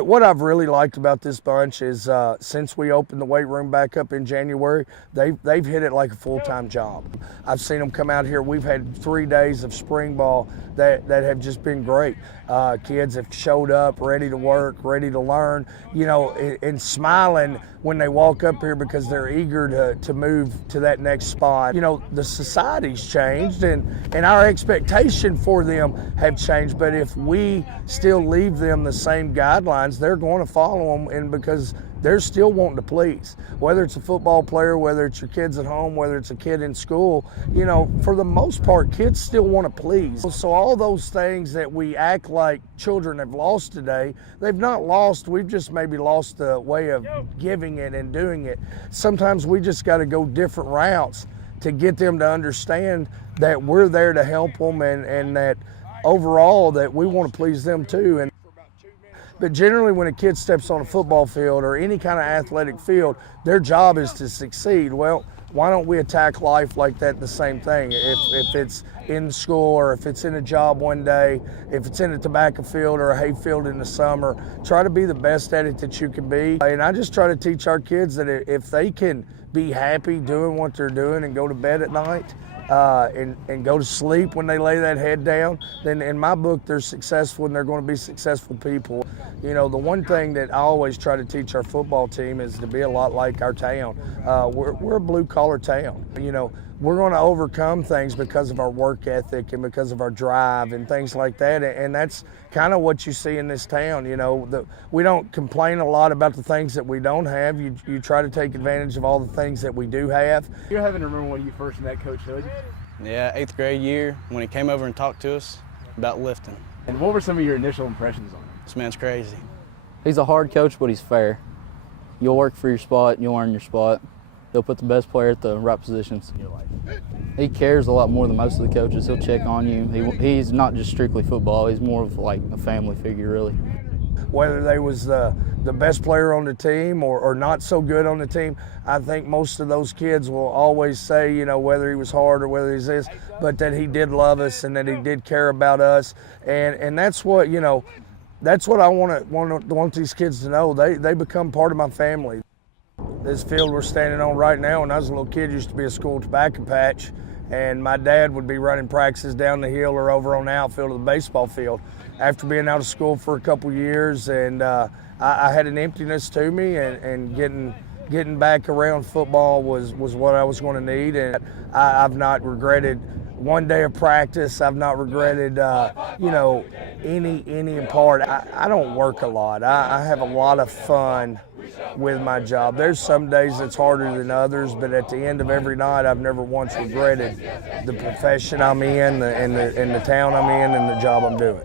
What I've really liked about this bunch is since we opened the weight room back up in January, they've hit it like a full-time job. I've seen them come out here. We've had 3 days of spring ball that have just been great. Kids have showed up ready to work, ready to learn, you know, and smiling when they walk up here because they're eager to move to that next spot. You know, the society's changed and our expectation for them have changed, but if we still leave them the same guidelines, they're going to follow them, and because they're still wanting to please. Whether it's a football player, whether it's your kids at home, whether it's a kid in school, you know, for the most part, kids still want to please. So all those things that we act like children have lost today, they've not lost, we've just maybe lost the way of giving it and doing it. Sometimes we just got to go different routes to get them to understand that we're there to help them and that overall that we want to please them too. But generally when a kid steps on a football field or any kind of athletic field, their job is to succeed. Well, why don't we attack life like that, the same thing? If it's in school or if it's in a job one day, if it's in a tobacco field or a hay field in the summer, try to be the best at it that you can be. And I just try to teach our kids that if they can be happy doing what they're doing and go to bed at night, and go to sleep when they lay that head down, then in my book they're successful and they're going to be successful people. You know, the one thing that I always try to teach our football team is to be a lot like our town. We're a blue-collar town. You know, we're going to overcome things because of our work ethic and because of our drive and things like that, and that's kind of what you see in this town. You know, we don't complain a lot about the things that we don't have. You try to take advantage of all the things that we do have. You're having to remember when you first met Coach Hood? Yeah, 8th grade year when he came over and talked to us about lifting. And what were some of your initial impressions on him? This man's crazy. He's a hard coach, but he's fair. You'll work for your spot, you'll earn your spot. He'll put the best player at the right positions. In your life. He cares a lot more than most of the coaches. He'll check on you. He's not just strictly football. He's more of like a family figure, really. Whether they was the best player on the team or not so good on the team, I think most of those kids will always say, you know, whether he was hard or whether he's this, but that he did love us and that he did care about us. And that's what, you know, that's what I want these kids to know. They become part of my family. This field we're standing on right now, when I was a little kid, used to be a school tobacco patch, and my dad would be running practices down the hill or over on the outfield of the baseball field. After being out of school for a couple years, and I had an emptiness to me, and getting back around football was what I was going to need, and I've not regretted one day of practice. I've not regretted, you know, any part. I don't work a lot. I have a lot of fun with my job. There's some days it's harder than others, but at the end of every night, I've never once regretted the profession I'm in, and the town I'm in, and the job I'm doing.